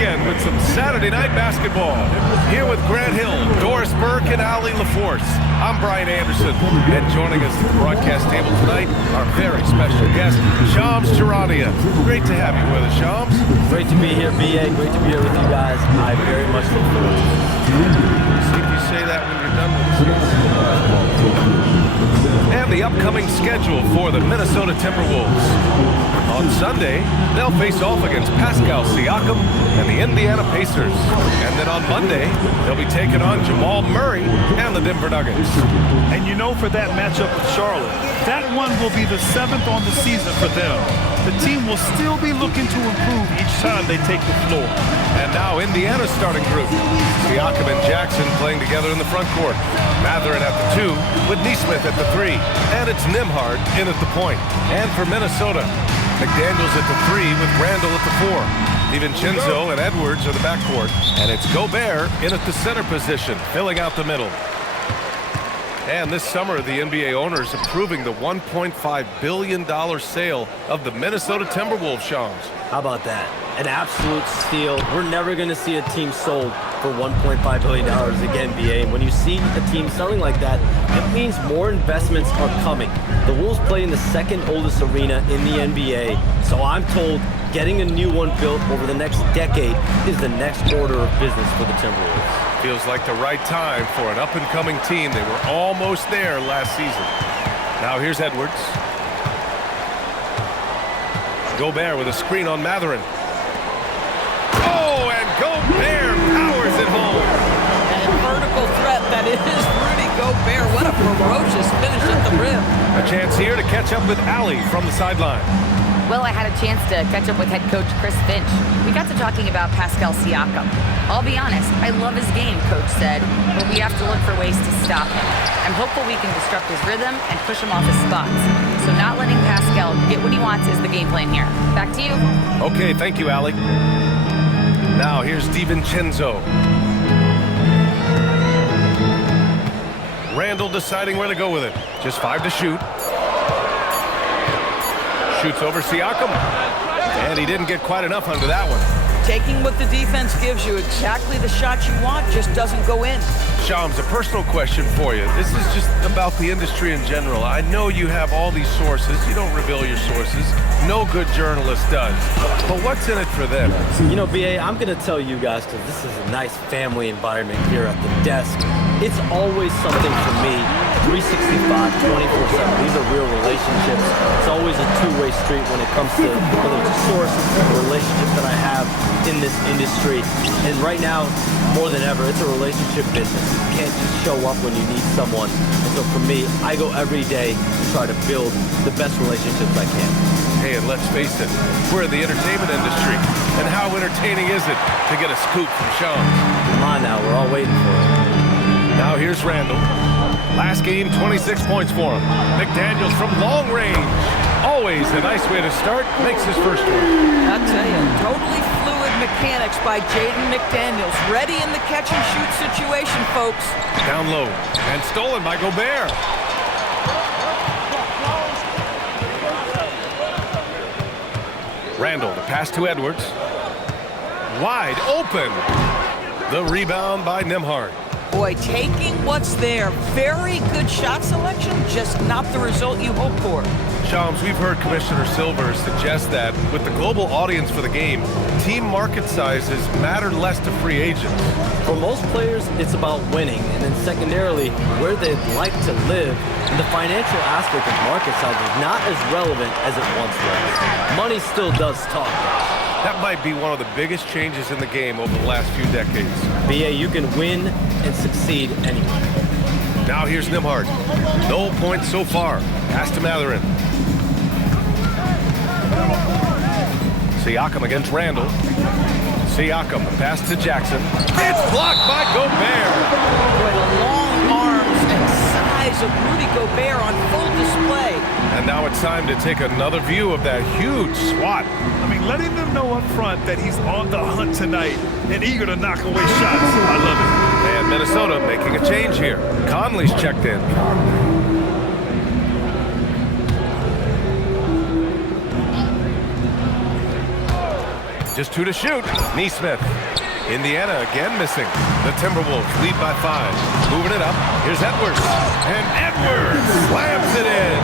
weekend with some Saturday night basketball. Here with Grant Hill, Doris Burke, and Ali LaForce. I'm Brian Anderson, and joining us at the broadcast table tonight, our very special guest, Shams Charania. Great to have you with us, Shams. Great to be here, BA. Great to be here with you guys. I very much look forward to it. See if you say that when you're done with us. And the upcoming schedule for the Minnesota Timberwolves. On Sunday, they'll face off against Pascal Siakam and the Indiana Pacers. And then on Monday, they'll be taking on Jamal Murray and the Denver Nuggets. And you know, for that matchup with Charlotte, that one will be the 7th on the season for them. The team will still be looking to improve each time they take the floor. And now Indiana's starting group. Siakam and Jackson playing together in the front court. Mathurin at the 2 with Nesmith at the 3. And it's Nembhard in at the point. And for Minnesota, McDaniels at the 3 with Randall at the 4. DiVincenzo and Edwards are the backcourt. And it's Gobert in at the center position, filling out the middle. And this summer, the NBA owners approving the $1.5 billion sale of the Minnesota Timberwolves, Shams. How about that? An absolute steal. We're never going to see a team sold for $1.5 billion again, BA. And when you see a team selling like that, it means more investments are coming. The Wolves play in the second oldest arena in the NBA, so I'm told getting a new one built over the next decade is the next order of business for the Timberwolves. Feels like the right time for an up-and-coming team. They were almost there last season. Now here's Edwards. Gobert with a screen on Mathurin. Oh, and Gobert powers it home. And vertical threat that is Rudy Gobert. What a ferocious finish at the rim. A chance here to catch up with Ali from the sideline. Well, I had a chance to catch up with head coach Chris Finch. We got to talking about Pascal Siakam. I'll be honest, I love his game, coach said, but we have to look for ways to stop him. I'm hopeful we can disrupt his rhythm and push him off his spots. So not letting Pascal get what he wants is the game plan here. Back to you. Okay, thank you, Ali. Now here's DiVincenzo. Randall deciding where to go with it. Just 5 to shoot. Shoots over Siakam. And he didn't get quite enough under that one. Taking what the defense gives you, exactly the shot you want, just doesn't go in. Shams, a personal question for you. This is just about the industry in general. I know you have all these sources. You don't reveal your sources. No good journalist does. But what's in it for them? You know, BA, I'm going to tell you guys, because this is a nice family environment here at the desk. It's always something for me. 365, 24/7. These are real relationships. It's always a two-way street when it comes to whether it's a source or relationships that I have in this industry. And right now, more than ever, it's a relationship business. You can't just show up when you need someone. And so for me, I go every day to try to build the best relationships I can. Hey, and let's face it, we're in the entertainment industry. And how entertaining is it to get a scoop from Shams? Come on now, we're all waiting for it. Now here's Randall. Last game, 26 points for him. McDaniels from long range. Always a nice way to start. Makes his first one. I'll tell you, totally fluid mechanics by Jaden McDaniels. Ready in the catch-and-shoot situation, folks. Down low. And stolen by Gobert. Randall, the pass to Edwards. Wide open. The rebound by Nembhard. Boy, taking what's there. Very good shot selection, just not the result you hope for. Shams, we've heard Commissioner Silver suggest that with the global audience for the game, team market sizes matter less to free agents. For most players, it's about winning, and then secondarily, where they'd like to live. And the financial aspect of market size is not as relevant as it once was. Money still does talk. That might be one of the biggest changes in the game over the last few decades. BA, you can win and succeed anywhere. Now here's Nembhard. No points so far. Pass to Mathurin. Siakam against Randall. Siakam, pass to Jackson. It's blocked by Gobert. Boy, the long arms and size of Rudy Gobert on full display. And now it's time to take another view of that huge swat. I mean, letting them know up front that he's on the hunt tonight and eager to knock away shots. I love it. And Minnesota making a change here. Conley's checked in. Just 2 to shoot. Neesmith. Indiana again missing. The Timberwolves lead by 5. Moving it up. Here's Edwards. And Edwards slams it in.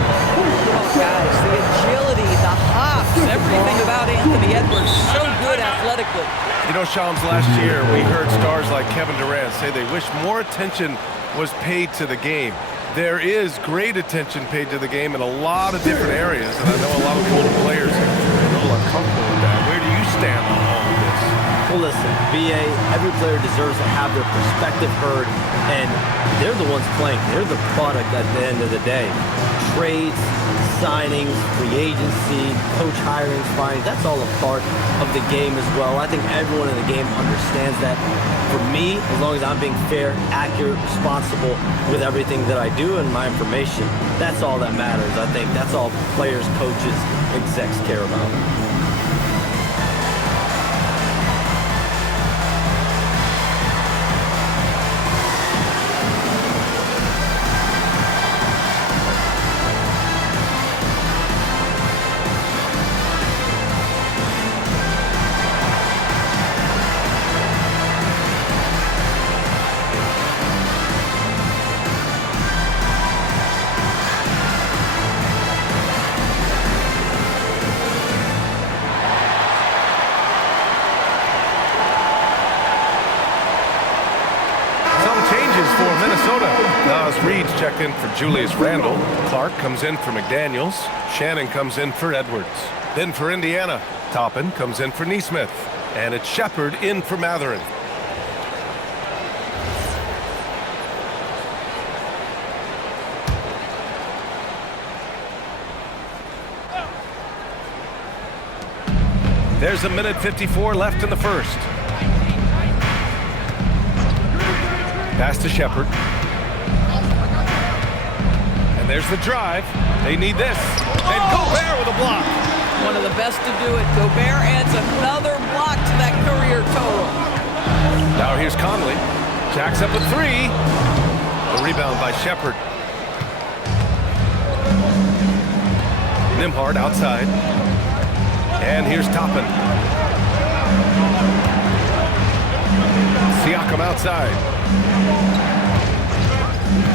Guys, the agility, the hops, everything about Anthony Edwards, so good athletically. You know, Shams, last year we heard stars like Kevin Durant say they wish more attention was paid to the game. There is great attention paid to the game in a lot of different areas, and I know a lot of the older players are a little uncomfortable with that. Where do you stand on all of this? Well, listen, BA, every player deserves to have their perspective heard, and they're the ones playing. They're the product at the end of the day. Trades, signings, free agency, coach hirings, firings, that's all a part of the game as well. I think everyone in the game understands that. For me, as long as I'm being fair, accurate, responsible with everything that I do and my information, that's all that matters. I think that's all players, coaches, execs care about. For Minnesota, Nas Reed's checked in for Julius Randle. Clark comes in for McDaniels. Shannon comes in for Edwards. Then for Indiana, Toppin comes in for Neesmith. And it's Shepard in for Matherin. There's a minute 54 left in the first. Pass to Shepard. And there's the drive. They need this. And Gobert with a block. One of the best to do it. Gobert adds another block to that career total. Now here's Conley. Jacks up a 3. The rebound by Shepard. Nembhard outside. And here's Toppin. Siakam outside.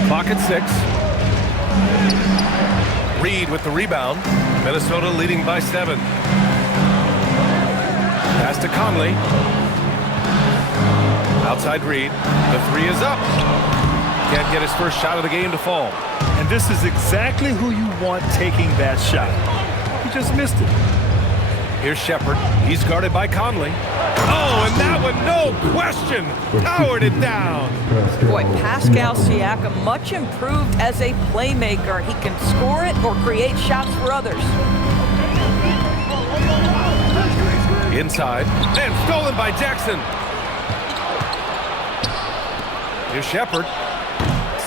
Clock at 6. Reed with the rebound. Minnesota leading by 7. Pass to Conley. Outside Reed. The 3 is up. Can't get his first shot of the game to fall. And this is exactly who you want taking that shot. He just missed it. Here's Shepard. He's guarded by Conley. Oh, and that one, no question, powered it down. Boy, Pascal Siakam, much improved as a playmaker. He can score it or create shots for others. Inside, and stolen by Jackson. Here's Shepard.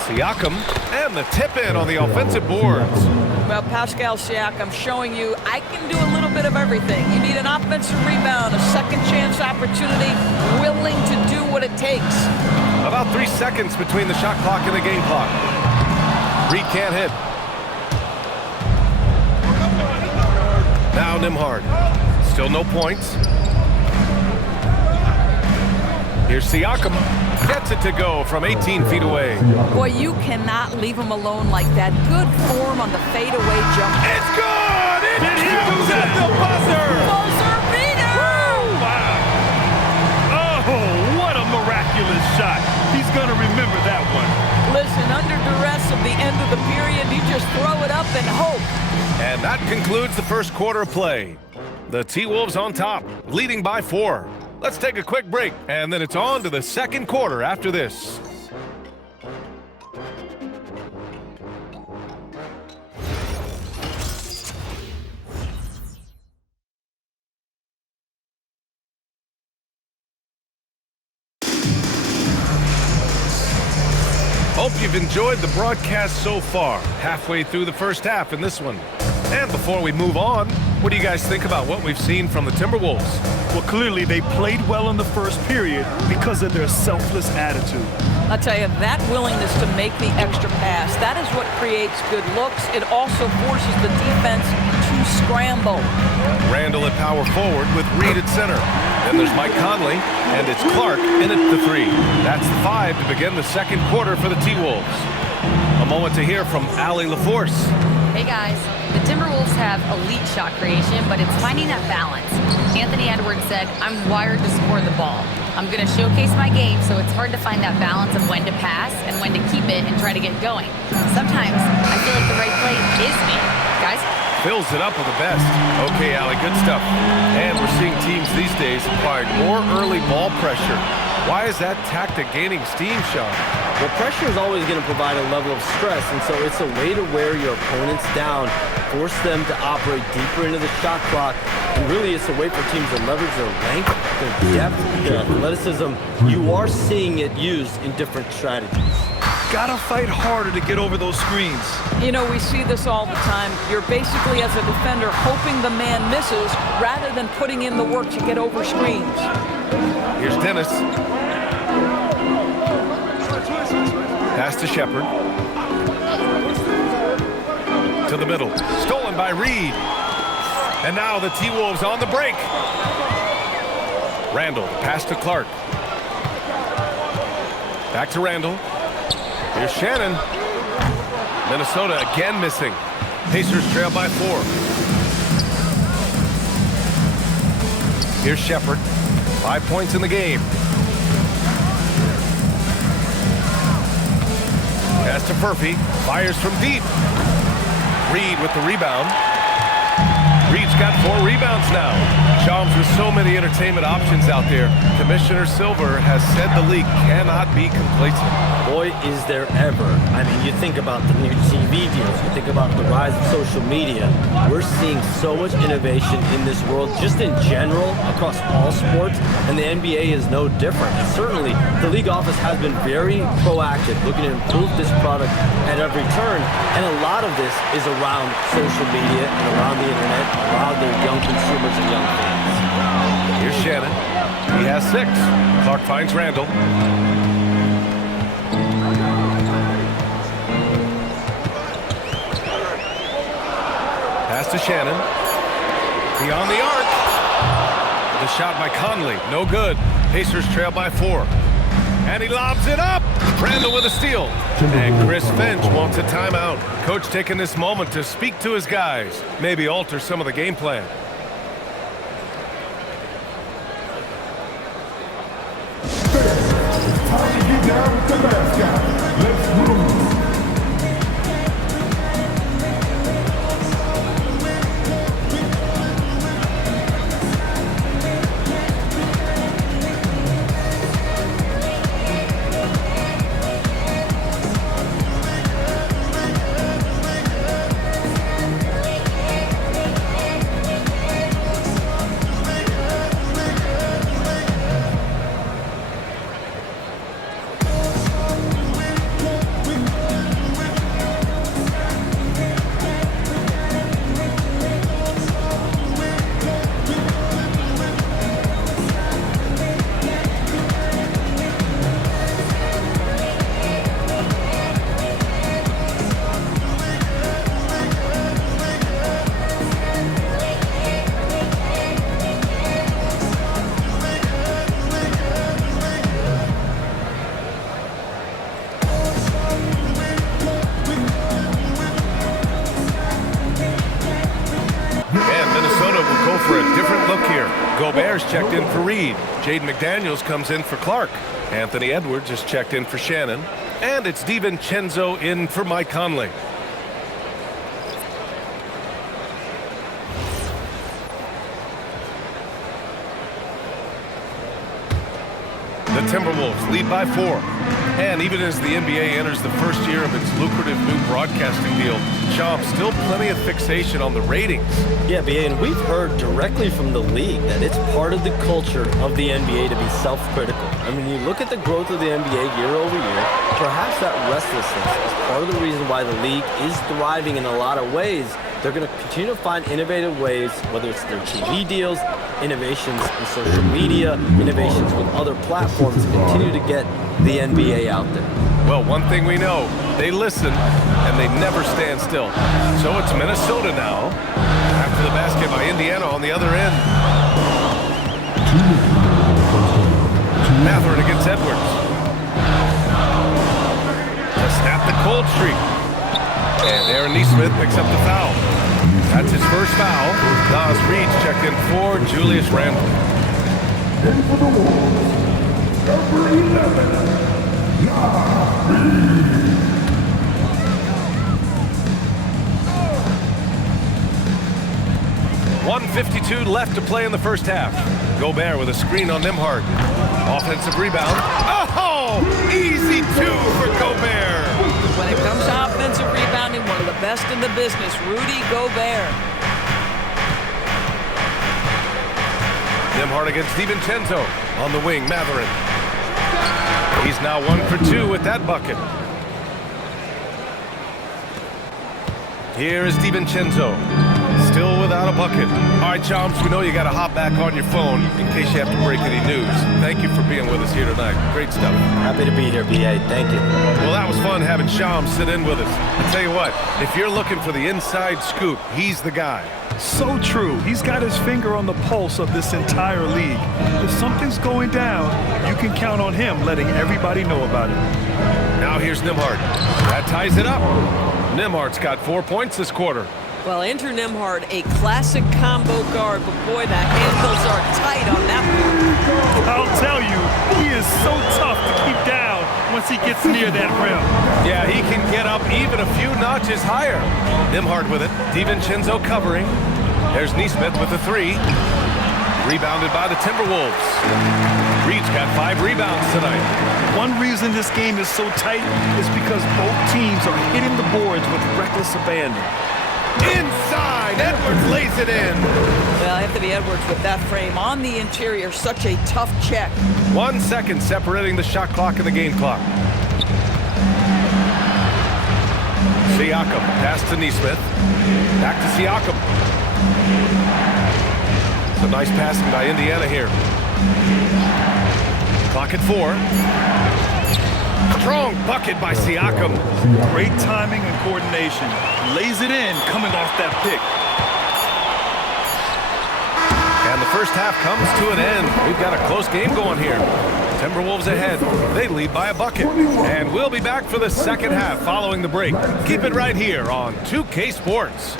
Siakam, and the tip in on the offensive boards. Well, Pascal Siakam showing you I can do a little bit of everything. You need an offensive rebound, a second chance opportunity, willing to do what it takes. About 3 seconds between the shot clock and the game clock. Reed can't hit. Now Nembhard. Still no points. Here's Siakam. Gets it to go from 18 feet away. Boy, you cannot leave him alone like that. Good form on the fadeaway jump. It's good! It counts at the buzzer! Buzzer beater! Wow! Oh, what a miraculous shot. He's going to remember that one. Listen, under duress of the end of the period, you just throw it up and hope. And that concludes the first quarter of play. The T-Wolves on top, leading by 4. Let's take a quick break, and then it's on to the second quarter after this. Hope you've enjoyed the broadcast so far. Halfway through the first half in this one. And before we move on, what do you guys think about what we've seen from the Timberwolves? Well, clearly they played well in the first period because of their selfless attitude. I'll tell you, that willingness to make the extra pass, that is what creates good looks. It also forces the defense to scramble. Randall at power forward with Reed at center. Then there's Mike Conley, and it's Clark in at the 3. That's the 5 to begin the second quarter for the T-Wolves. A moment to hear from Allie LaForce. Hey guys, the Timberwolves have elite shot creation, but it's finding that balance. Anthony Edwards said, "I'm wired to score the ball. I'm going to showcase my game, so it's hard to find that balance of when to pass and when to keep it and try to get going. Sometimes I feel like the right play is me." Guys? Fills it up with the best. Okay, Allie, good stuff. And we're seeing teams these days applying more early ball pressure. Why is that tactic gaining steam, Sean? Well, pressure is always going to provide a level of stress, and so it's a way to wear your opponents down, force them to operate deeper into the shot clock, and really it's a way for teams to leverage their length, their depth, their athleticism. You are seeing it used in different strategies. Gotta fight harder to get over those screens. You know, we see this all the time. You're basically, as a defender, hoping the man misses rather than putting in the work to get over screens. Here's Dennis. Pass to Shepard. To the middle. Stolen by Reed. And now the T-Wolves on the break. Randall, pass to Clark. Back to Randall. Here's Shannon. Minnesota again missing. Pacers trail by 4. Here's Shepard. 5 points in the game. Pass to Murphy. Fires from deep. Reed with the rebound. Reed's got 4 rebounds now. Shams, with so many entertainment options out there, Commissioner Silver has said the league cannot be complacent. Boy, is there ever. I mean, you think about the new TV deals, you think about the rise of social media. We're seeing so much innovation in this world, just in general, across all sports, and the NBA is no different. And certainly, the league office has been very proactive, looking to improve this product at every turn, and a lot of this is around social media and around the internet, around their young consumers and young fans. Here's Shannon. He has 6. Clark finds Randall. Pass to Shannon. Beyond the arc. The shot by Conley. No good. Pacers trail by 4. And he lobs it up. Randall with a steal. And Chris Finch wants a timeout. Coach taking this moment to speak to his guys. Maybe alter some of the game plan. Time to get down with the mascot. Let's move. For a different look here. Gobert's checked in for Reed. Jaden McDaniels comes in for Clark. Anthony Edwards is checked in for Shannon. And it's DiVincenzo in for Mike Conley. The Timberwolves lead by 4. And even as the NBA enters the first year of its lucrative new broadcasting deal, Shams, still plenty of fixation on the ratings. Yeah, BA, and we've heard directly from the league that it's part of the culture of the NBA to be self-critical. I mean, you look at the growth of the NBA year over year, perhaps that restlessness is part of the reason why the league is thriving in a lot of ways. They're going to continue to find innovative ways, whether it's their TV deals, innovations in social media, innovations with other platforms, to continue to get the NBA out there. Well, one thing we know, they listen and they never stand still. So it's Minnesota now. After the basket by Indiana on the other end. Matherin against Edwards. To snap the cold streak. And Aaron Nesmith picks up the foul. That's his first foul. Nas Reed's checked in for Julius Randle. Number 11, Nas Reed. 1:52 left to play in the first half. Gobert with a screen on Nembhard. Offensive rebound. Oh, easy two for Gobert. When it comes to offensive rebounding, one of the best in the business, Rudy Gobert. Nembhard against DiVincenzo on the wing, Matherin. He's now 1 for 2 with that bucket. Here is DiVincenzo, still without a bucket. All right, Chomps, we know you got to hop back on your phone in case you have to break any news. Thank you for being with us here tonight. Great stuff. Happy to be here, B.A. Thank you. Well, that was fun having Chomps sit in with us. I tell you what, if you're looking for the inside scoop, he's the guy. So true. He's got his finger on the pulse of this entire league. If something's going down, you can count on him letting everybody know about it. Now here's Nembhard. That ties it up. Nembhard's got 4 points this quarter. Well, enter Nembhard, a classic combo guard, but boy, the handles are tight on that move. I'll tell you, he is so tough to keep down once he gets near that rim. Yeah, he can get up even a few notches higher. Nembhard with it. DiVincenzo covering. There's Nesmith with the three. Rebounded by the Timberwolves. Reed's got 5 rebounds tonight. One reason this game is so tight is because both teams are hitting the boards with reckless abandon. Inside, Edwards lays it in. Well, Anthony Edwards with that frame on the interior, such a tough check. 1 second separating the shot clock and the game clock. Siakam, pass to Nesmith. Back to Siakam. It's a nice passing by Indiana here. Clock at 4. Strong bucket by Siakam. Great timing and coordination. Lays it in, coming off that pick. And the first half comes to an end. We've got a close game going here. Timberwolves ahead. They lead by a bucket. And we'll be back for the second half following the break. Keep it right here on 2K Sports.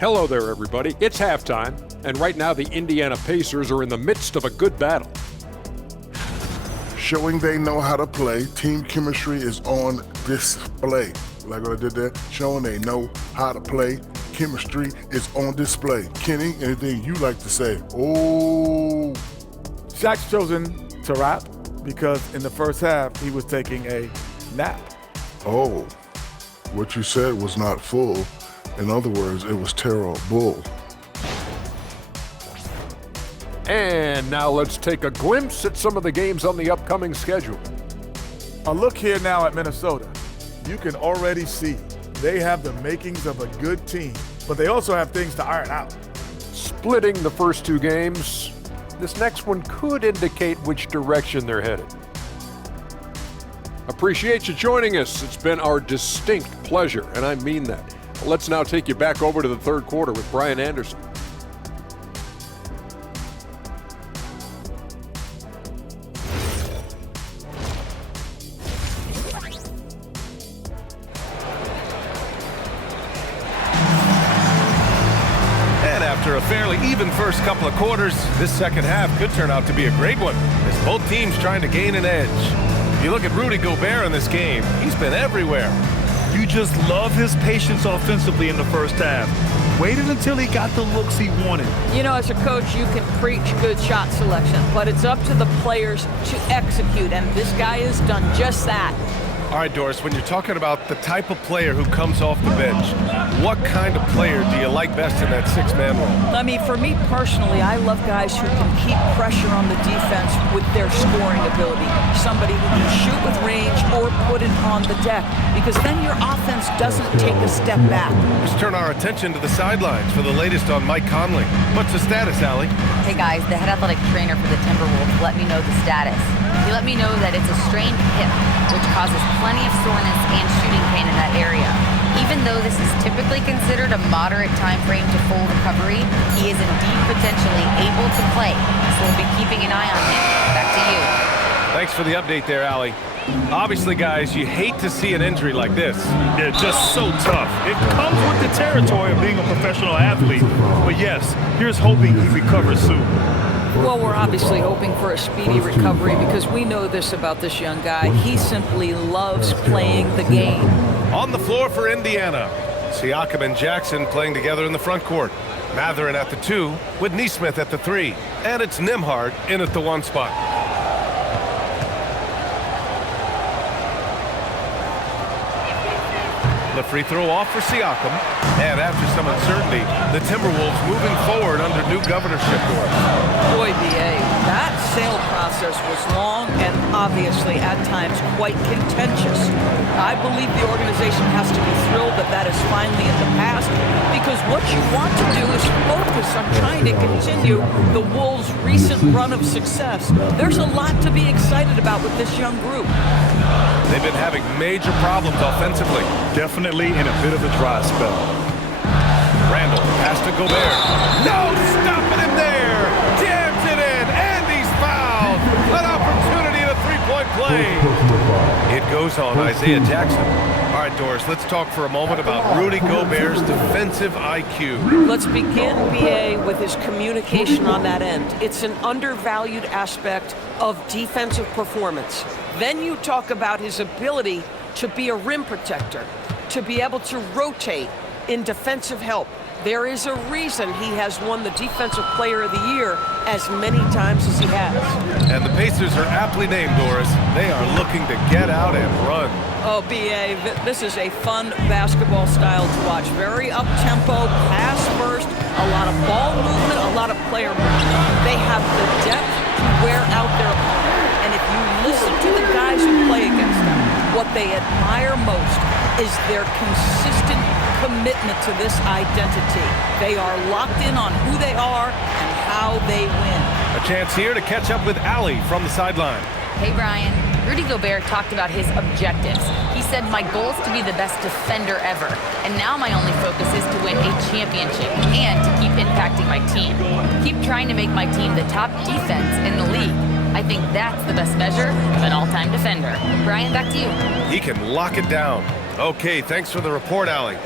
Hello there, everybody. It's halftime, and right now the Indiana Pacers are in the midst of a good battle. Showing they know how to play. Team chemistry is on display. Like what I did there, showing they know how to play. Chemistry is on display. Kenny, anything you like to say? Oh. Shaq's chosen to rap because in the first half he was taking a nap. Oh. What you said was not full. In other words, it was terrible. And now let's take a glimpse at some of the games on the upcoming schedule. A look here now at Minnesota. You can already see they have the makings of a good team, but they also have things to iron out. Splitting the first 2 games, this next one could indicate which direction they're headed. Appreciate you joining us. It's been our distinct pleasure, and I mean that. Let's now take you back over to the third quarter with Brian Anderson. And after a fairly even first couple of quarters, this second half could turn out to be a great one as both teams trying to gain an edge. If you look at Rudy Gobert in this game, he's been everywhere. You just love his patience offensively in the first half. Waited until he got the looks he wanted. You know, as a coach, you can preach good shot selection, but it's up to the players to execute, and this guy has done just that. All right, Doris, when you're talking about the type of player who comes off the bench, what kind of player do you like best in that six-man role? I mean, for me personally, I love guys who can keep pressure on the defense with their scoring ability. Somebody who can shoot with range or put it on the deck, because then your offense doesn't take a step back. Let's turn our attention to the sidelines for the latest on Mike Conley. What's the status, Allie? Hey guys, the head athletic trainer for the Timberwolves let me know the status. He let me know that it's a strained hip, which causes plenty of soreness and shooting pain in that area. Even though this is typically considered a moderate time frame to full recovery, he is indeed potentially able to play, so we'll be keeping an eye on him. Back to you. Thanks for the update there, Allie. Obviously, guys, you hate to see an injury like this. Yeah, just so tough. It comes with the territory of being a professional athlete. But yes, here's hoping he recovers soon. Well, we're obviously hoping for a speedy recovery because we know this about this young guy. He simply loves playing the game. On the floor for Indiana, Siakam and Jackson playing together in the front court. Matherin at the 2 with Neesmith at the 3. And it's Nembhard in at the 1 spot. The free throw off for Siakam. And after some uncertainty, the Timberwolves moving forward under new governorship. Boy, B.A., that sale process was long and obviously at times quite contentious. I believe the organization has to be thrilled that that is finally in the past, because what you want to do is focus on trying to continue the Wolves' recent run of success. There's a lot to be excited about with this young group. They've been having major problems offensively. Definitely in a bit of a dry spell. Randall pass to Gobert. No stopping him there. Jams it in, and he's fouled. An opportunity at a three-point play. It goes on Isaiah Jackson. All right, Doris, let's talk for a moment about Rudy Gobert's defensive IQ. Let's begin, B.A., with his communication on that end. It's an undervalued aspect of defensive performance. Then you talk about his ability to be a rim protector, to be able to rotate in defensive help. There is a reason he has won the Defensive Player of the Year as many times as he has. And the Pacers are aptly named, Doris. They are looking to get out and run. Oh, B.A., this is a fun basketball style to watch. Very up-tempo, pass first, a lot of ball movement, a lot of player movement. They have the depth to wear out their opponent. And if you listen to the guys who play against them, what they admire most is their consistent commitment to this identity. They are locked in on who they are and how they win. A chance here to catch up with Allie from the sideline. Hey Brian, Rudy Gobert talked about his objectives. He said, my goal is to be the best defender ever, and now my only focus is to win a championship and to keep impacting my team. Keep trying to make my team the top defense in the league. I think that's the best measure of an all-time defender. Brian, back to you. He can lock it down. Okay, thanks for the report, Allie.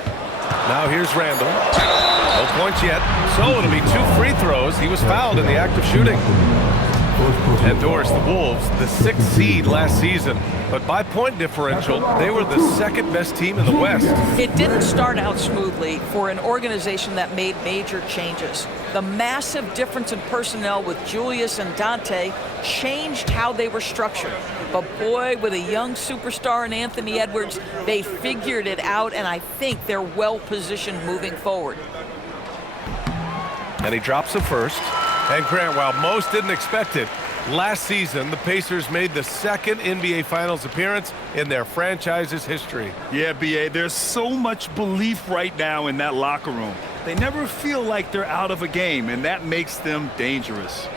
Now here's Randall. No points yet, so it'll be 2 free throws. He was fouled in the act of shooting. And Doris, the Wolves, the 6th seed last season. But by point differential, they were the second best team in the West. It didn't start out smoothly for an organization that made major changes. The massive difference in personnel with Julius and Dante changed how they were structured. But boy, with a young superstar in Anthony Edwards, they figured it out, and I think they're well positioned moving forward. And he drops the first. And Grant, while most didn't expect it, last season the Pacers made the 2nd NBA Finals appearance in their franchise's history. Yeah, B.A., there's so much belief right now in that locker room. They never feel like they're out of a game, and that makes them dangerous.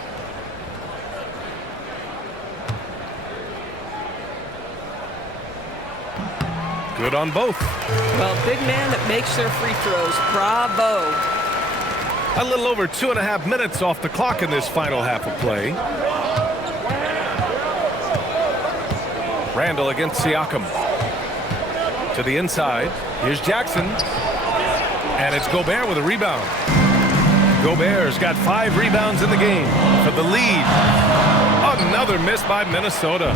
Good on both. Well, big man that makes their free throws. Bravo. A little over 2.5 minutes off the clock in this final half of play. Randall against Siakam. To the inside. Here's Jackson. And it's Gobert with a rebound. Gobert's got 5 rebounds in the game for the lead. Another miss by Minnesota.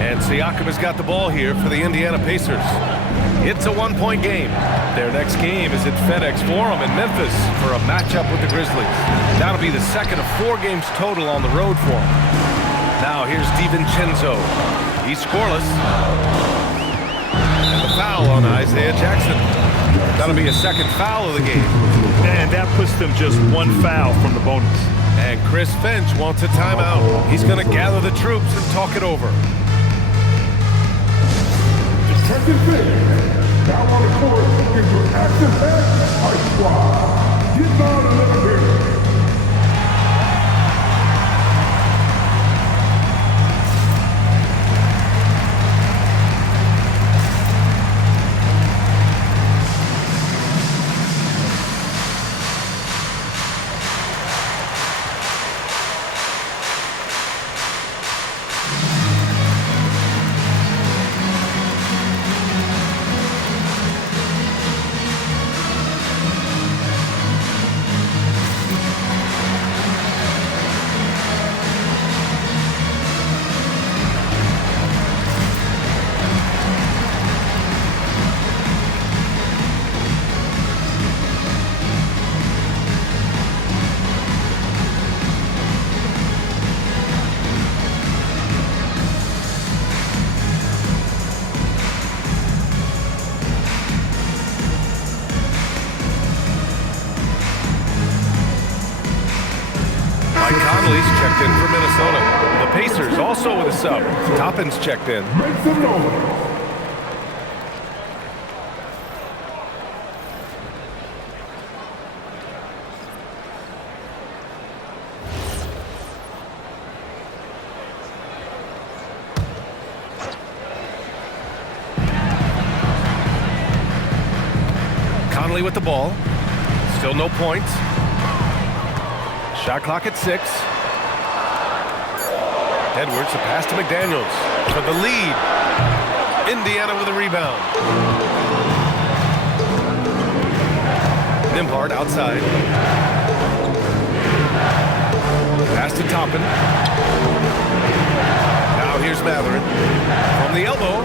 And Siakam has got the ball here for the Indiana Pacers. It's a 1-point game. Their next game is at FedEx Forum in Memphis for a matchup with the Grizzlies. That'll be the 2nd of 4 games total on the road for them. Now here's DiVincenzo. He's scoreless. foul on Isaiah Jackson. That'll be a second foul of the game. And that puts them just one foul from the bonus. And Chris Finch wants a timeout. He's going to gather the troops and talk it over. Second thing, now on the court is your action-packed Ice Squad. Get down and let them hear it. Conley's checked in for Minnesota. The Pacers also with a sub. Toppin's checked in. Make some noise. Conley with the ball. Still no points. Shot clock at 6. Edwards, a pass to McDaniels for the lead. Indiana with a rebound. Nembhard outside. Pass to Toppin. Now here's Matherin. From the elbow.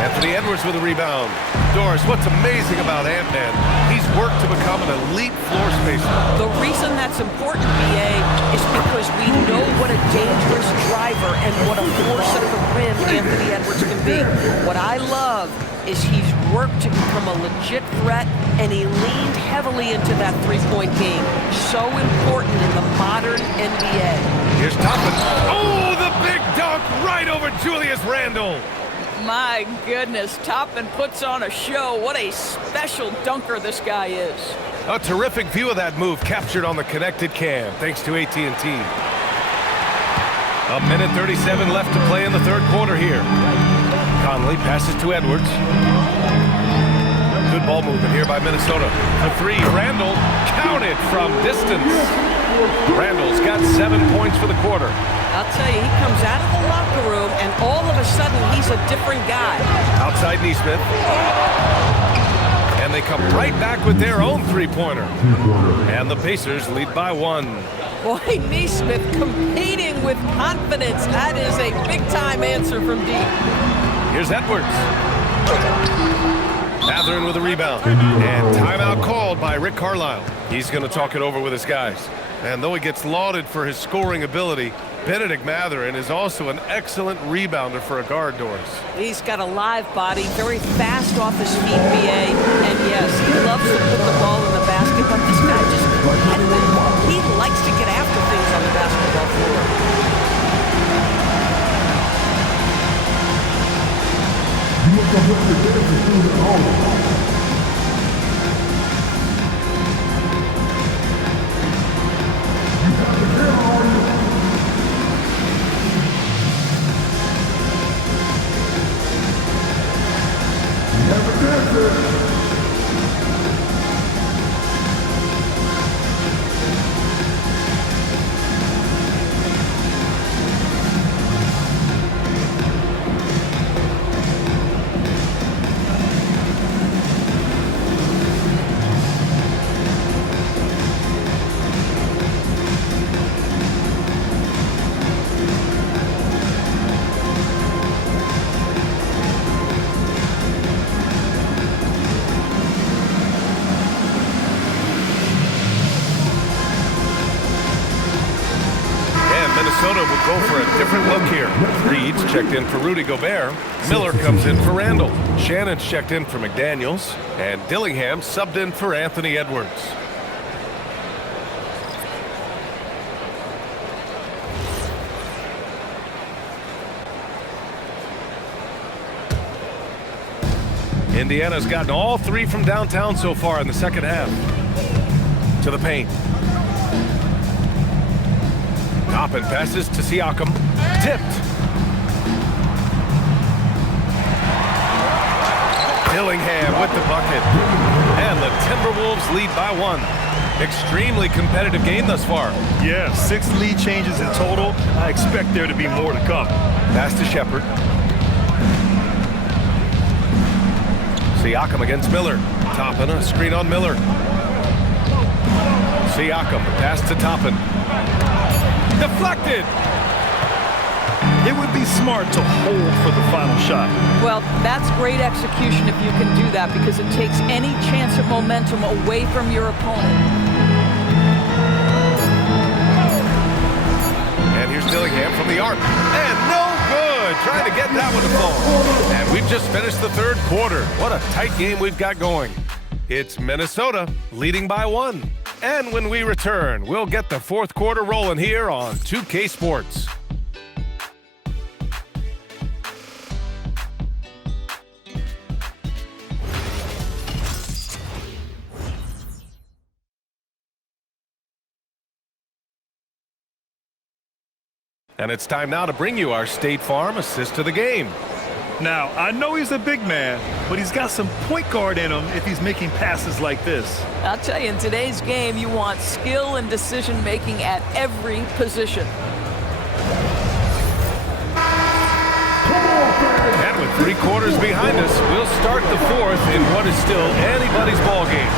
Anthony Edwards with a rebound. Doris, what's amazing about Ant-Man, he's worked to become an elite floor spacer. The reason that's important, BA, is because we know what a dangerous driver and what a force at the rim Anthony Edwards can be. What I love is he's worked to become a legit threat, and he leaned heavily into that three-point game. So important in the modern NBA. Here's Toppin. Oh, the big dunk right over Julius Randle. My goodness, Toppin puts on a show. What a special dunker this guy is. A terrific view of that move captured on the connected cam, thanks to AT&T. A minute 37 left to play in the third quarter here. Conley passes to Edwards. Good ball movement here by Minnesota. For 3, Randle counted from distance. Randle's got 7 points for the quarter. I'll tell you, he comes out of the locker room, and all of a sudden, he's a different guy. Outside Nesmith. And they come right back with their own three-pointer. And the Pacers lead by 1. Boy, Nesmith competing with confidence. That is a big-time answer from deep. Here's Edwards. Matherin with a rebound. And timeout called by Rick Carlisle. He's going to talk it over with his guys. And though he gets lauded for his scoring ability, Benedict Matherin is also an excellent rebounder for a guard, Doris. He's got a live body, very fast off his feet, BA. And yes, he loves to put the ball in the basket, but this guy just competitive. He likes to get after things on the basketball floor. You look up what the difference is at home. Minnesota will go for a different look here. Reed's checked in for Rudy Gobert. Miller comes in for Randall. Shannon's checked in for McDaniels. And Dillingham subbed in for Anthony Edwards. Indiana's gotten all three from downtown so far in the second half. To the paint. Toppin passes to Siakam. Tipped. Dillingham with the bucket. And the Timberwolves lead by 1. Extremely competitive game thus far. Yeah, 6 lead changes in total. I expect there to be more to come. Pass to Shepard. Siakam against Miller. Toppin, a screen on Miller. Siakam, pass to Toppin. Deflected! It would be smart to hold for the final shot. Well, that's great execution if you can do that, because it takes any chance of momentum away from your opponent. And here's Dillingham from the arc. And no good! Trying to get that one to fall. And we've just finished the third quarter. What a tight game we've got going. It's Minnesota leading by 1. And when we return, we'll get the fourth quarter rolling here on 2K Sports. And it's time now to bring you our State Farm assist of the game. Now, I know he's a big man, but he's got some point guard in him if he's making passes like this. I'll tell you, in today's game, you want skill and decision-making at every position. And with 3 quarters behind us, we'll start the fourth in what is still anybody's ball game.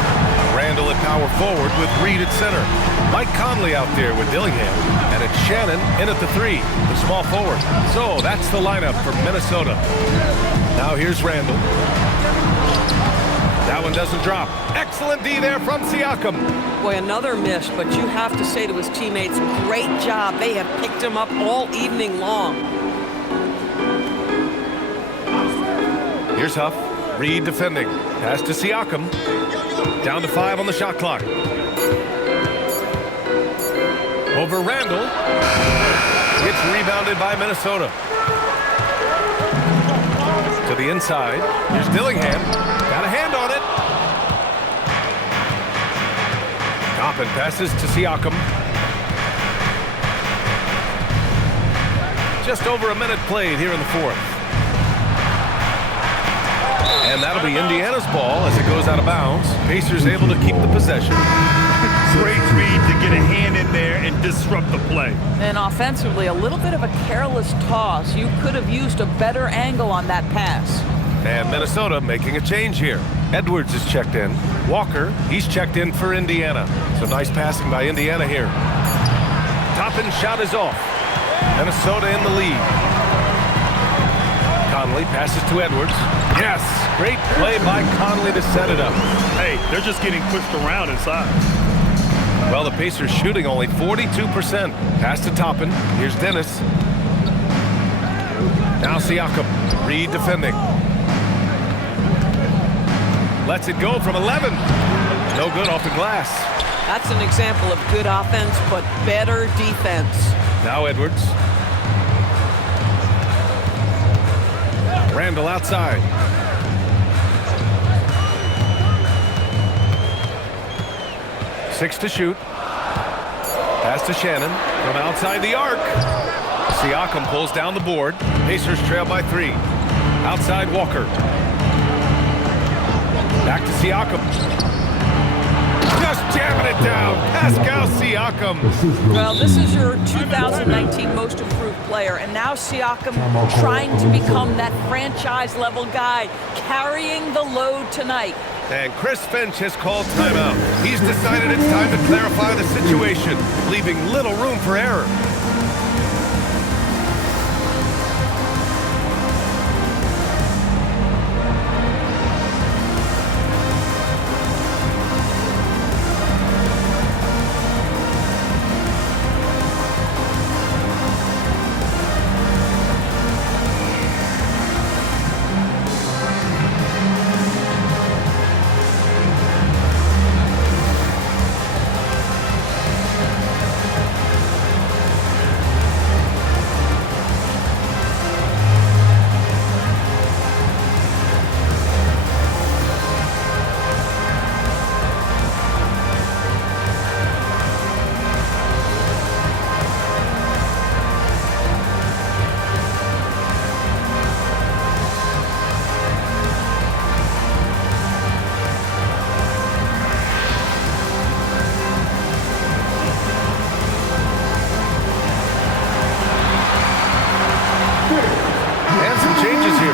Randall at power forward with Reed at center. Mike Conley out there with Dillingham. And it's Shannon in at the 3, the small forward. So that's the lineup for Minnesota. Now here's Randall. That one doesn't drop. Excellent D there from Siakam. Boy, another miss, but you have to say to his teammates, great job. They have picked him up all evening long. Here's Huff. Reed defending. Pass to Siakam. Down to 5 on the shot clock. Over Randall. It's rebounded by Minnesota. To the inside. Here's Dillingham. Got a hand on it. Toppin passes to Siakam. Just over a minute played here in the fourth. And that'll be Indiana's ball as it goes out of bounds. Pacers able to keep the possession. Great read to get a hand in there and disrupt the play. And offensively, a little bit of a careless toss. You could have used a better angle on that pass. And Minnesota making a change here. Edwards is checked in. Walker, he's checked in for Indiana. So nice passing by Indiana here. Toppin shot is off. Minnesota in the lead. Conley passes to Edwards. Yes, great play by Conley to set it up. Hey, they're just getting pushed around inside. Well, the Pacers shooting only 42%. Pass to Toppin. Here's Dennis. Now Siakam. Reed defending. Lets it go from 11. No good off the glass. That's an example of good offense, but better defense. Now Edwards. Randall outside. Six to shoot. Pass to Shannon from outside the arc. Siakam pulls down the board. Pacers trail by 3. Outside Walker. Back to Siakam. Just jamming it down. Pascal Siakam. Well, this is your 2019 most improved player, and now Siakam trying to become that franchise-level guy, carrying the load tonight. And Chris Finch has called timeout. He's decided it's time to clarify the situation, leaving little room for error.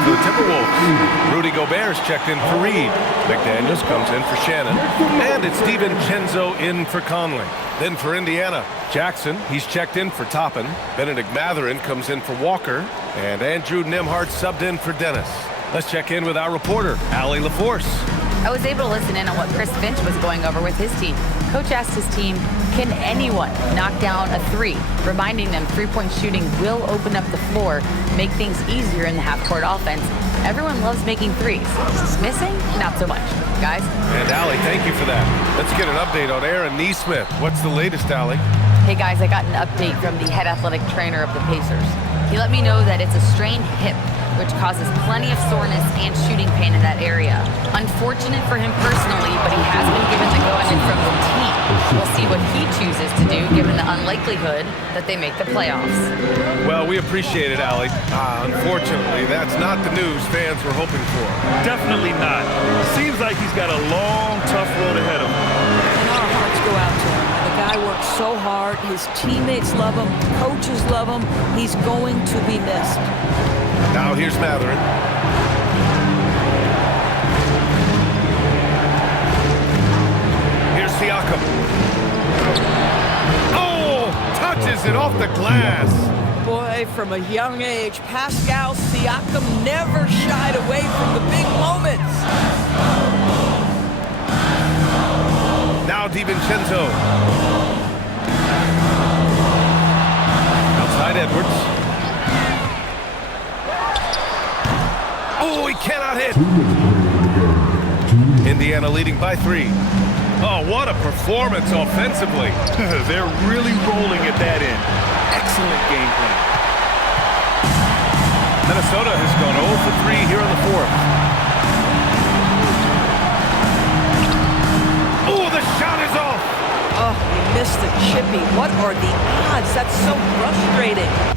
for the Timberwolves. Rudy Gobert's checked in for Reed. McDaniels comes in for Shannon. And it's DiVincenzo in for Conley. Then for Indiana, Jackson, he's checked in for Toppin. Benedict Mathurin comes in for Walker. And Andrew Nembhard subbed in for Dennis. Let's check in with our reporter, Allie LaForce. I was able to listen in on what Chris Finch was going over with his team. Coach asked his team, can anyone knock down a three? Reminding them three-point shooting will open up the floor, make things easier in the half-court offense. Everyone loves making threes. Missing? Not so much. Guys? And Allie, thank you for that. Let's get an update on Aaron Nesmith. What's the latest, Allie? Hey guys, I got an update from the head athletic trainer of the Pacers. He let me know that it's a strained hip, which causes plenty of soreness and shooting pain in that area. Unfortunate for him personally, but he has been given the go-ahead from the team. We'll see what he chooses to do, given the unlikelihood that they make the playoffs. Well, we appreciate it, Allie. Unfortunately, that's not the news fans were hoping for. Definitely not. Seems like he's got a long, tough road ahead of him. And our hearts go out to him. The guy works so hard. His teammates love him. Coaches love him. He's going to be missed. Now here's Mathurin. Here's Siakam. Oh, touches it off the glass. Boy, from a young age, Pascal Siakam never shied away from the big moments. Now DiVincenzo. Outside Edwards. Oh, he cannot hit. Indiana leading by 3. Oh, what a performance offensively. They're really rolling at that end. Excellent game plan. Minnesota has gone 0 for 3 here in the 4th. Oh, the shot is off. Oh, he missed the chippy. What are the odds? That's so frustrating.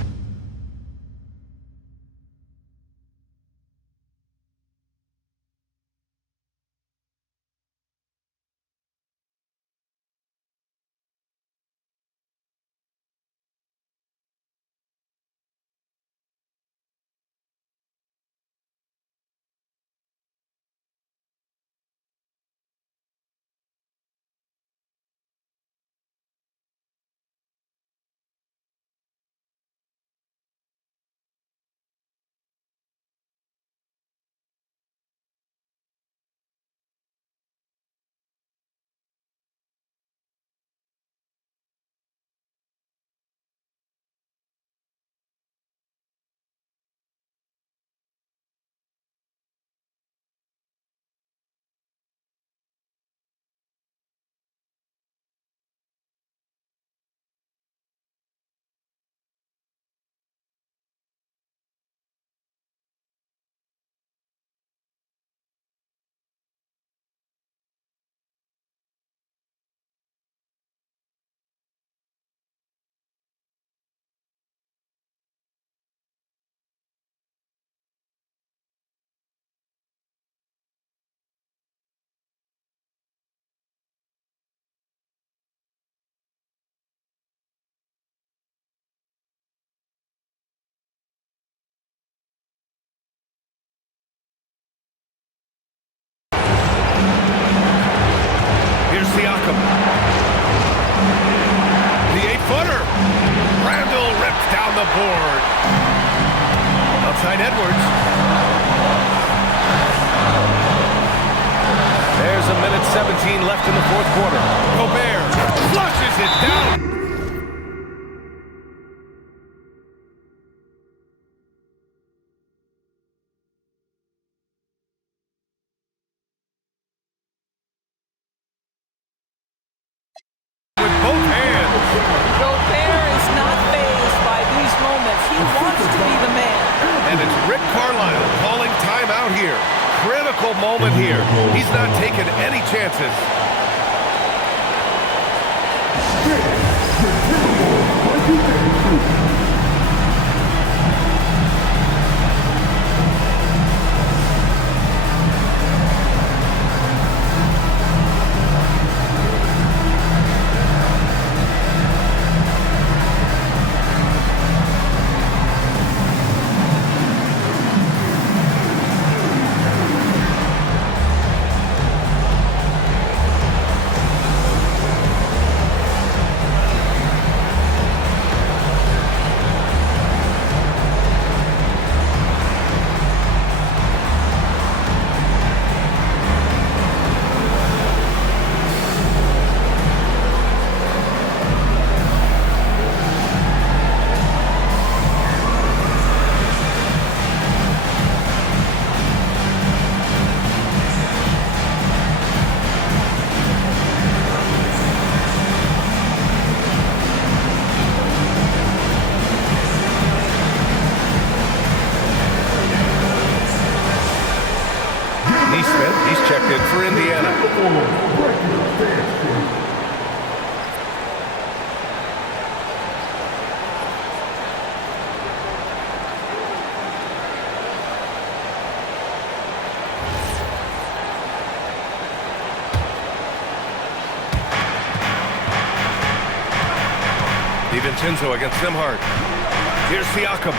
Siakam. The 8-footer. Randall rips down the board. Outside Edwards. There's a minute 17 left in the 4th quarter. Gobert flushes it down. Moment here. He's not taking any chances. DiVincenzo against Nimhard. Here's Siakam.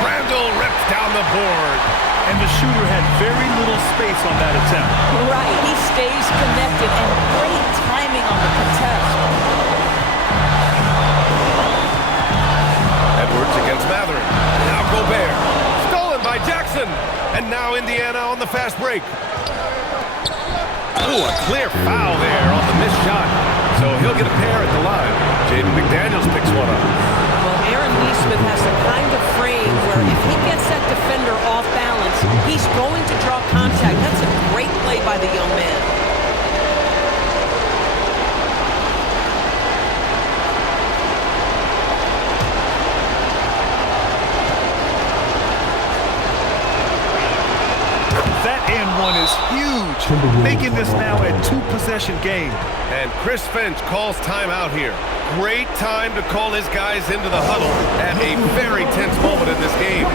Randall rips down the board. And the shooter had very little space on that attempt. Right, he stays connected, and great timing on the contest. Edwards against Matherin. Now Gobert. Stolen by Jackson. And now Indiana on the fast break. Ooh, a clear foul there on the missed shot. So he'll get a pair at the line. Jaden McDaniels picks one up. Well, Aaron Nesmith has the kind of frame where if he gets that defender off balance, he's going to draw contact. That's a great play by the young man. That and one is huge, making this now a two-possession game. And Chris Finch calls timeout here. Great time to call his guys into the huddle at a very tense moment in this game.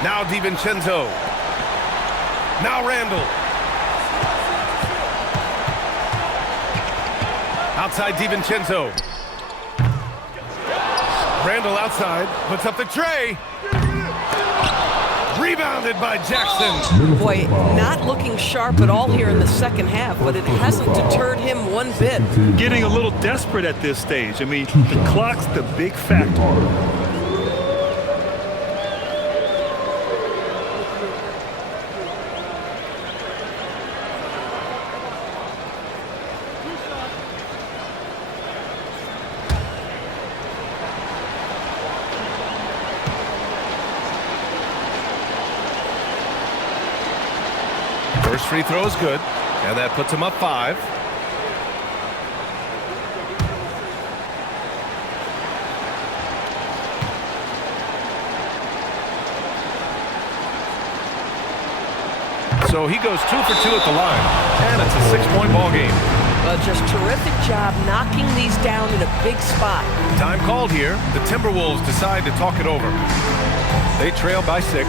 Now DiVincenzo. Now Randall. Outside DiVincenzo. Randall outside, puts up the tray. Rebounded by Jackson. Boy, not looking sharp at all here in the second half, but it hasn't deterred him one bit. Getting a little desperate at this stage. I mean, the clock's the big factor. First free throw is good, and that puts him up 5. So he goes 2 for 2 at the line, and it's a 6-point ball game. But just terrific job knocking these down in a big spot. Time called here. The Timberwolves decide to talk it over. They trail by 6.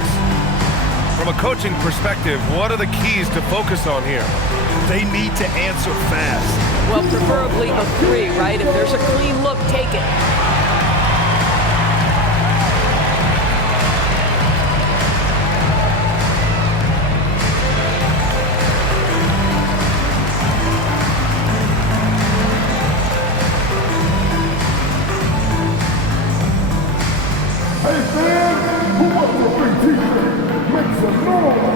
From a coaching perspective, what are the keys to focus on here? They need to answer fast. Well, preferably a 3, right? If there's a clean look, take it. Hey fans, who wants a free t-shirt? Make some noise!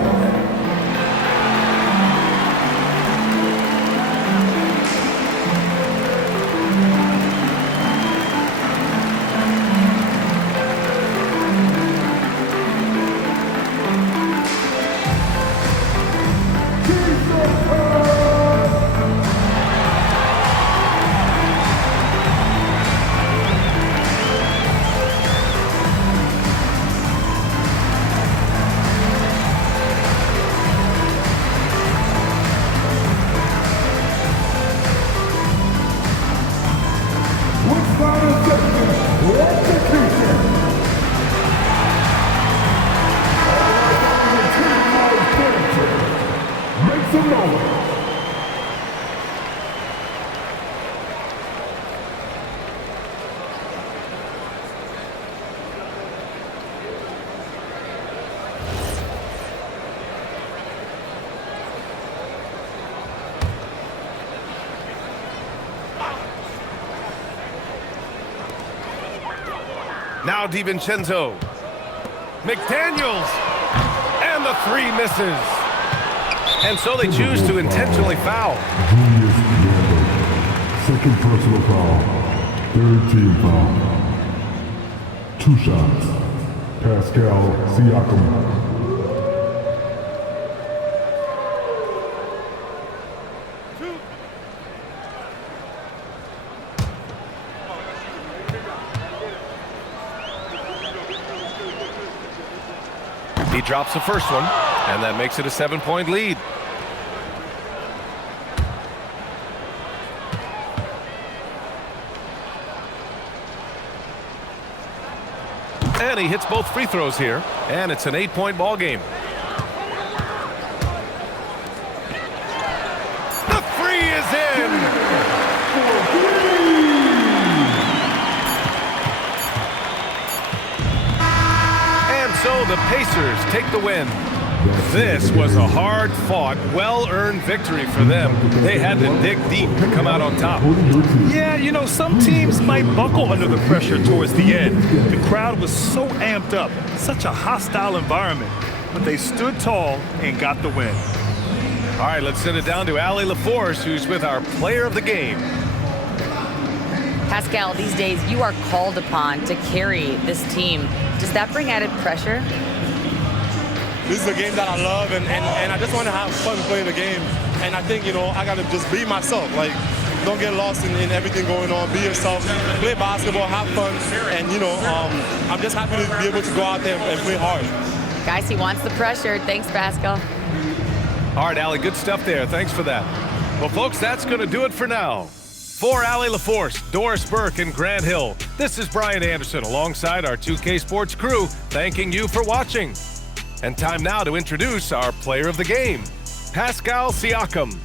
Now DiVincenzo. McDaniels. And the three misses. And so they choose to intentionally foul. Julius Randle. Second personal foul. Third team foul. 2 shots. Pascal Siakam. He drops the first one, and that makes it a 7-point lead. And he hits both free throws here, and it's an 8-point ball game. The three is in! So the Pacers take the win. This was a hard-fought, well-earned victory for them. They had to dig deep to come out on top. Yeah, you know, some teams might buckle under the pressure towards the end. The crowd was so amped up, such a hostile environment, but they stood tall and got the win. All right, let's send it down to Allie LaForce, who's with our player of the game. Pascal, these days you are called upon to carry this team. Does that bring added pressure? This is a game that I love, and I just want to have fun playing the game. And I think, you know, I got to just be myself. Like, don't get lost in everything going on. Be yourself, play basketball, have fun. And, you know, I'm just happy to be able to go out there and play hard. Guys, he wants the pressure. Thanks, Pascal. All right, Allie, good stuff there. Thanks for that. Well, folks, that's going to do it for now. For Allie LaForce, Doris Burke, and Grant Hill, this is Brian Anderson alongside our 2K Sports crew, thanking you for watching. And time now to introduce our player of the game, Pascal Siakam.